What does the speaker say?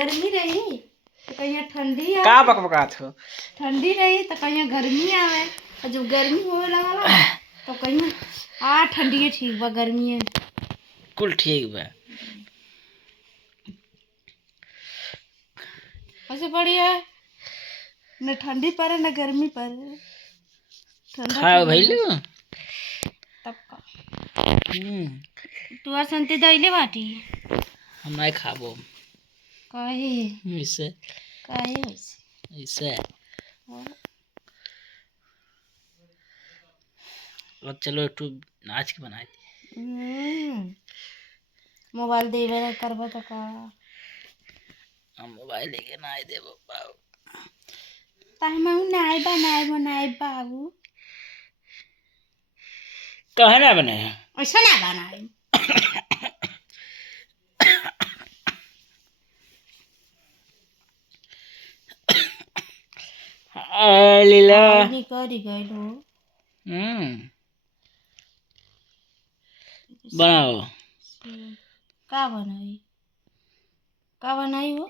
गर्मी रही तो कहीं ठंडी का आवे, बकबकात हो। ठंडी रही तो कहीं गर्मी आवे, और जब गर्मी होने लगा तो कहीं ठंडी ठीक बा, गर्मी है कुल ठीक बा। ऐसे बढ़िया है, न ठंडी पड़े न गर्मी पड़े, ठंडा खा ठीक भइलू। लगे। तब का तू और संती दैले बाटी हम नहीं खाबो। काहे ऐसे काहे वैसे ऐसे और अब चलो एक नाच के बनाए मोबाइल देवे करबा तो का हम मोबाइल लेके ना आए देबो बाबू। ताहमा नाय बनाए बाबू, कहे ना बने ऐसा ना बनाए। लीला निकल गइलो बनाओ। का बनाई हो